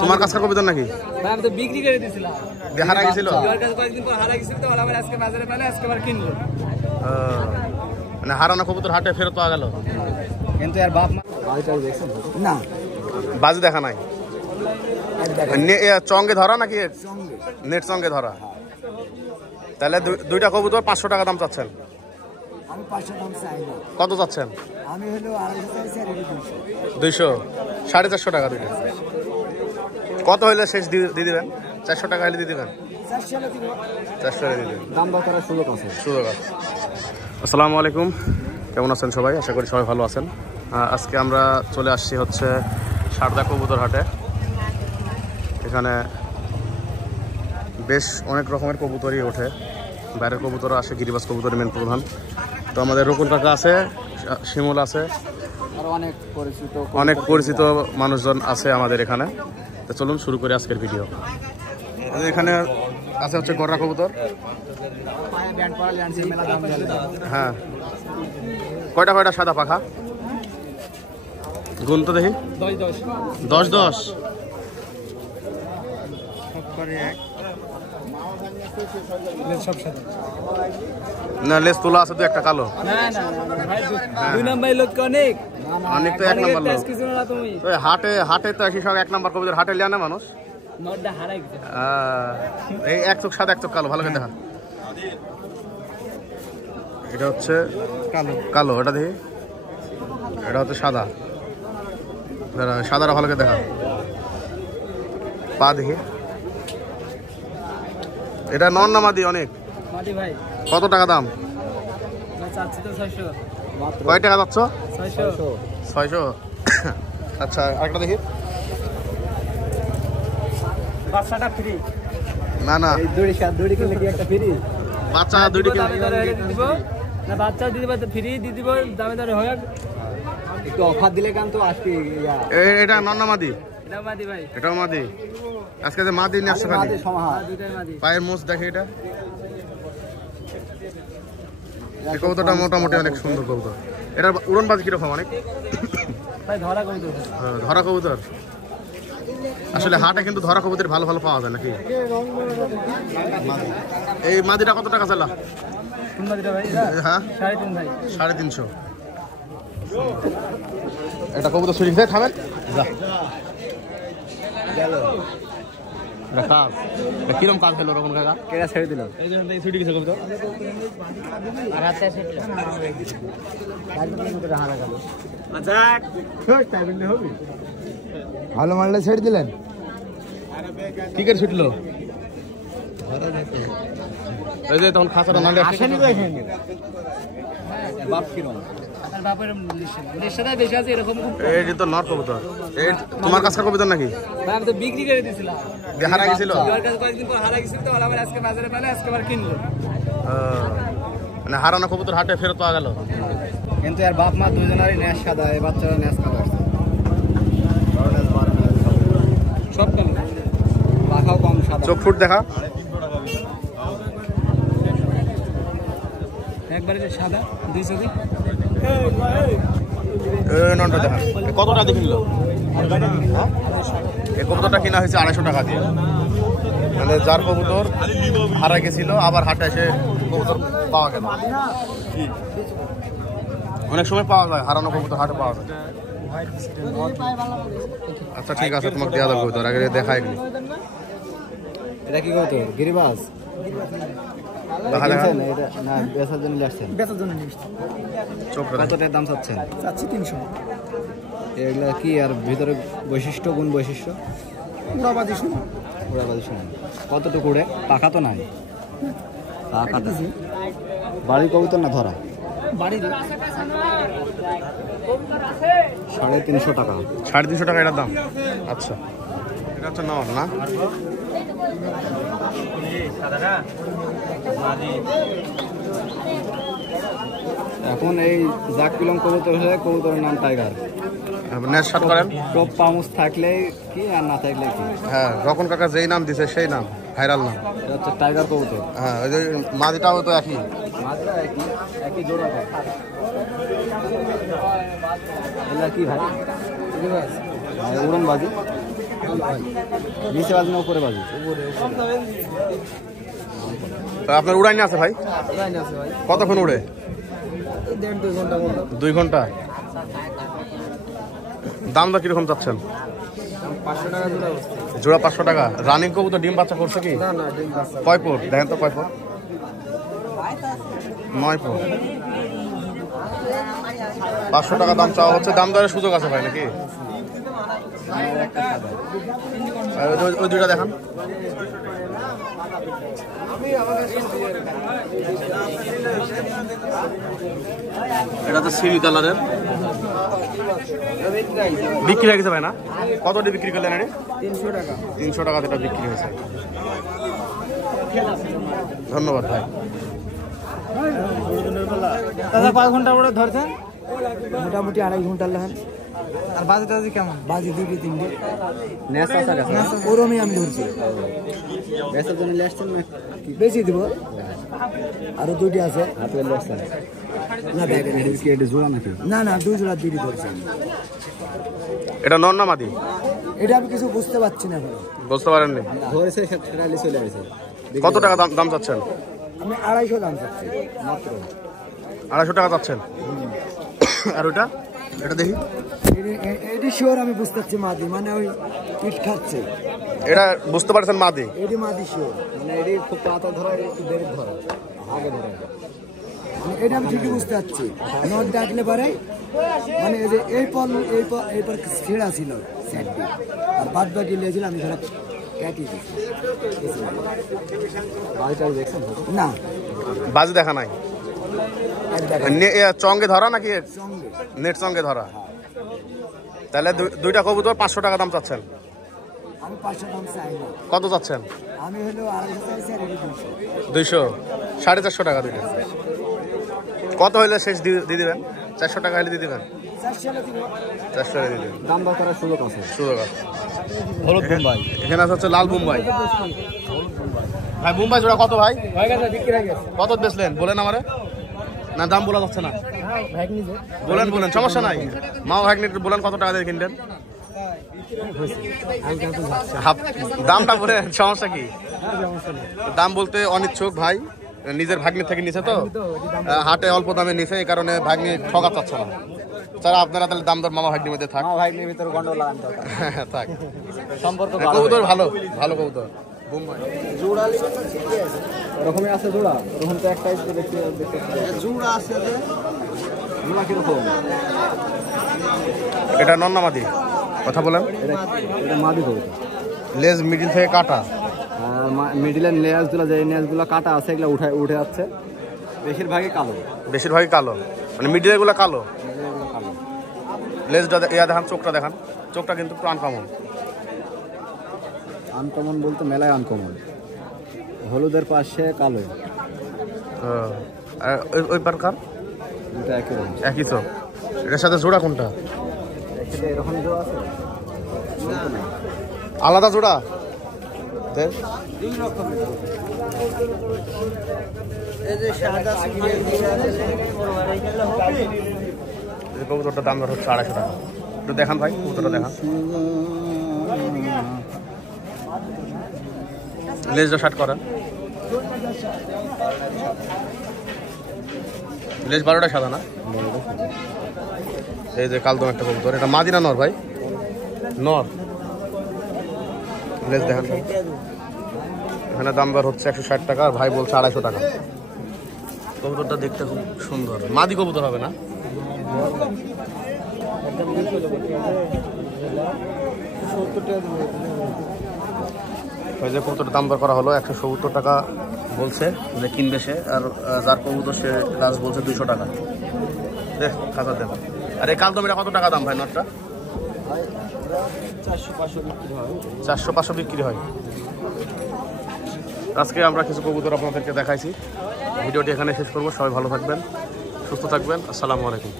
তোমার কাছে কবুতর নাকি বিক্রি করে দিয়েছিলাম, হারা গেছিল কয়েকদিন পর হারা গেছিল, তো আবার আজকে বাজারে পেলে আজকে আবার কিনলো। মানে হারানো কবুতর হাটে ফেরত পাওয়া গেল, কিন্তু আর বাপ না বাজি দেখা নাই। চঙ্গে ধরা নাকি নেট চঙ্গে ধরা? তাহলে দুইটা কবুতর 500 টাকা দাম চাচ্ছেন? আমি 500 দাম চাই না। কত চাচ্ছেন? আমি হলো 200 450 টাকা দুইটা। কত হইলে শেষ দিয়ে দিবেন? 400 টাকা হলে দিয়ে দিবেন? 400 দিয়ে দিবেন। দাম দর করার সুযোগ আছে। আসসালামু আলাইকুম, কেমন আছেন সবাই? আশা করি সবাই ভালো আছেন। আজকে আমরা চলে আসছি হচ্ছে সারদা কবুতর হাটে। এখানে বেশ অনেক রকমের কবুতরই ওঠে, বাইরের কবুতরও আসে, গিরিবাজ কবুতরের মেন প্রধান। তো আমাদের রকুল কাকা আছে, শিমুল আছে, অনেক পরিচিত মানুষজন আছে আমাদের এখানে। তো চলুন শুরু করে আজকের ভিডিও। এখানে আছে হচ্ছে গররা কবুতর। হ্যাঁ, কয়টা কয়টা সাদা পাখা? গুন তো দেখি। 10 না, লেস তোলা আছে তো, একটা কালো। অনেক তো 1 নাম্বার লোক হাটে তো একই সঙ্গে 1 নাম্বার কবুতর হাটে লিয়া না মানুষ। এই এক চোখ সাদা, এক চোখ কালো, ভালো করে দেখা। এটা হচ্ছে কালো, এটা দেখি। এটা হচ্ছে সাদা, সাদাটা ভালো করে দেখা। পা দেখি। এটা নন না মাদি? অনেক। কত টাকা দাম? কয় টাকা যাচ্ছ? 600। আচ্ছা, আরেকটা দেখি। বাচ্চাটা ফ্রি না না, একটা ফ্রি বাচ্চা দুইটি দিব না, বাচ্চা দিতে পারতে ফ্রি দিয়ে দিব, দামে দামে হয় একটু অফার দিলে কেন তো আসবে। এটা নন না মাদি? এটাও মাদি ভাই, এটাও মাদি। আজকে যে মাদি নিয়ে আসছে খালি, পায়ের মোচ দেখে। এটা এই কবুতরটা মোটামুটি অনেক সুন্দর কবুতর। এটার উড়ন বাজি কিরকম? অনেক ধরা কবুতর। আসলে হাটে কিন্তু ধরা কবুতর ভালো ভালো পাওয়া যায় নাকি? এই মাদিটা কত টাকা চালা? হ্যাঁ, 350। এটা কবুতর ছুরি খেয়ে থামেন যা। কিরম কাজ হলো রকম কাকা? কেরা ছেড়ে দিল ছুটি গেছে কবুতর। ভালো মারলে ছেড়ে দিলেন। কি করে ছুটলো? এই যে তখন খাঁচাটা নালে আসেনি তো এখানে। বাপ কিরম? এই তো নর কবুতর। এই তোমার কাছে কবুতর নাকি? আমি তো বিক্রি করে দিয়েছিলাম, হারা গেছিল, কয়েকদিন পর হারা গেছিল, তো আবার আজকে বাজারে পেলে আজকে আবার কিনলো। মানে হারানো কবুতর হাটে ফেরত পাওয়া গেল। কিন্তু আর বাপ মা দুজনেরই ন্যাস সাদা, এই বাচ্চারা ন্যাস কালো। সব কালো, পাখাও কম সাদা। চোখ ফুট দেখা একবারে সাদা, 2 চোখে। ননটা দেখা। কত টাকা দিয়ে কিনলো? এই কবুতরটা কিনা হয়েছে 250 টাকা দিয়ে। মানে যার কবুতর হারা গেছিল আবার হাটে এসে কবুতর পাওয়া গেল। অনেক সময় পাওয়া যায়, হারানো কবুতর হাটে পাওয়া যায়। আচ্ছা ঠিক আছে, তোমাকে দেওয়া যাবে কবুতর, আগে দেখা এগুলি। এটা কি কবুতর? গিরিবাজ। কতটার দাম চাচ্ছেন? 300। এগুলা কি আর ভিতরে বৈশিষ্ট্য, গুণ বৈশিষ্ট্য? উড়াবাজি শোনা। কতটুকু উড়ে? পাখা তো নাই। বাড়ির কবুতর না ধরা? বাড়ির। 350 টাকা। 350 টাকা এটার দাম? আচ্ছা, এটা হচ্ছে নর না? এখন এই জাক পিলং কবুতর হলে কবুতরের নাম টাইগার। নেট শট করেন। টপ পামুস থাকলে কি আর না থাকলে কি? হ্যাঁ, রকন কাকা যেই নাম দিছে সেই নাম। ভাইরাল নাম। এটা হচ্ছে টাইগার কবুতর। হ্যাঁ, ওই যে মাদিটাও তো একই। মাছটা একই, একই জোড়া ভাই। এগুলা কি ভাই? উড়ন বাজি, নিচে বাজি না উপরে বাজি? তা আপনার উড়াইনি আছে ভাই? কতক্ষণ উড়ে? 1.5-2 ঘন্টা মতো। 2 ঘন্টা। দাম দর কিরকম চাচ্ছেন? 500 টাকা জোড়া। জোড়া 500 টাকা। রানিং কবুতর ডিম বাচ্চা করছে কি? না না, ডিম বাচ্চা। কয় পোর দেখেন তো, কয় পোর? 9 পোর। 500 টাকা দাম চাওয়া হচ্ছে। দাম দরের সুযোগ আছে ভাই নাকি? আর ওই দুইটা দেখান। এটা তো সিমি কালারের, বিক্রি হয়ে গেছে ভাই না? কত দিয়ে বিক্রি করলেন? 300 টাকা। 300 টাকা এটা বিক্রি হয়েছে। ধন্যবাদ ভাই। দাদা 5 ঘন্টা পরে ধরছেন? মোটামুটি 2.5 ঘন্টা লাগেন। আর বাজি টাজি কেমন? বাজি 2-3টে নেশা আছে, ওরমই আমি ধরছি। বেচার জন্য লেসছেন না? বেশি দিব। আরো 2টি আছে। হাতে লেসছেন না? ব্যাগে কি এটা জোড়া নাকি? না না, 2 জোড়া দিদি ধরছেন। এটা নর না মাদি? এটা আমি কিছু বুঝতে পারছি না এখন। বুঝতে পারেননি? ধরেছে সেটা চলে গেছে। কত টাকা দাম চাচ্ছেন? আমি 250 দাম চাচ্ছি মাত্র। 250 টাকা চাচ্ছেন। আর ওটা, এটা দেখি। এটি শিওর আমি বুঝতে পারছি মাদি, মানে ওই পিঠ খাচ্ছে। এটা বুঝতে পারছেন মাদি? এটি মাদি শিওর, মানে এটি খুব পাতা ধরা, একটু দেরি ধরা, আগে ধরা। এটা আমি ঠিকই বুঝতে পারছি। নট ডাকলে পারে, মানে এই যে এই পর ছেঁড়া ছিল স্যাটটি, আর বাদ বাকি লেছিল আমি ধরা কাটিয়ে দিচ্ছি। না, বাজি দেখা নাই। চঙ্গে ধরা নাকি নেট চঙ্গে ধরা? তাহলে দুইটা কবুতর 500 টাকা দাম চাচ্ছেন। আমি 500 দাম চাই না। কত চাচ্ছেন? আমি হলো 250 চাইছি, আর এটি 200। 200, 450 টাকা দুইটা। কত হইলে শেষ দিয়ে দিবেন? 400 টাকা হলে দিয়ে দিবেন? 400 হলে দিব। 400 হলে দিয়ে দিবেন। দাম দর করার সুযোগ আছে। সুযোগ আছে। হলুদ বোম্বাই। এখানে আছে হচ্ছে লাল বোম্বাই। ভাই বোম্বাই জোড়া কত ভাই? হয়ে গেছে, বিক্রি হয়ে গেছে। কত বেচলেন বলেন আমারে? না দাম বলা যাচ্ছে না। বলেন, সমস্যা নাই। মাও ভাগ্নিট বলেন কত টাকা দিয়ে কিনলেন? দামটা বলেন, সমস্যা কি? দাম বলতে অনিচ্ছুক ভাই, নিজের ভাগ্নি থেকে নিছে তো, হাটে অল্প দামে নিছে, এই কারণে ভাগ্নি ঠকা চাচ্ছে না। তারা আপনারা তাহলে দাম দর মামা ভাগ্নির মধ্যে থাক। ভাগ্নির ভিতরে গন্ডগোল লাগানো দরকার। থাক, সম্পর্ক কবুতর ভালো কবুতর। জোড়া এরকমই আছে জোড়া, এরকম তো একটাই তো দেখতে জোড়া আছে। জোড়া কিরকম? এটা নর না মাদি? কথা বলেন। এটা মাদি কবুতর। লেজ মিডিল থেকে কাটা, মিডিলের লেজগুলো, যে লেজগুলো কাটা আছে, এগুলো উঠে যাচ্ছে। বেশিরভাগই কালো, মানে মিডিলের গুলো কালো। লেজটা ইয়া দেখান, চোখটা দেখান। চোখটা কিন্তু একটু আনকমন বলতে মেলায় আনকমন। হলুদের পাশে কালো। ওই পারকার এটা একই চোখ। এটার সাথে জোড়া কোনটা? এরকম জোড়া আছে, আলাদা জোড়া? কবুতরটার দাম হচ্ছে 250 টাকা। একটু দেখান ভাই, কবুতরটা দেখান। লেজটা শার্ট করেন। লেজ 12টা সাদা না? এই যে কালদম একটা কবুতর, এটা মাদি না নর ভাই? নর। লেজ দেখান। এখানে দাম দর হচ্ছে 160 টাকা, আর ভাই বলছে 250 টাকা। কবুতরটা দেখতে খুব সুন্দর। মাদি কবুতর হবে না? ওই যে কবুতরটার দাম দর করা হলো 170 টাকা বলছে যে কিনবে সে, আর যার কবুতর সে লাস্ট বলছে 200 টাকা। দেখ কাঁচা দেব। আর এই কালদমিটা কত টাকা দাম ভাই নটটা? 400-500 বিক্রি হয়। আজকে আমরা কিছু কবুতর আপনাদেরকে দেখাইছি। ভিডিওটি এখানে শেষ করবো। সবাই ভালো থাকবেন, সুস্থ থাকবেন। আসসালামু আলাইকুম।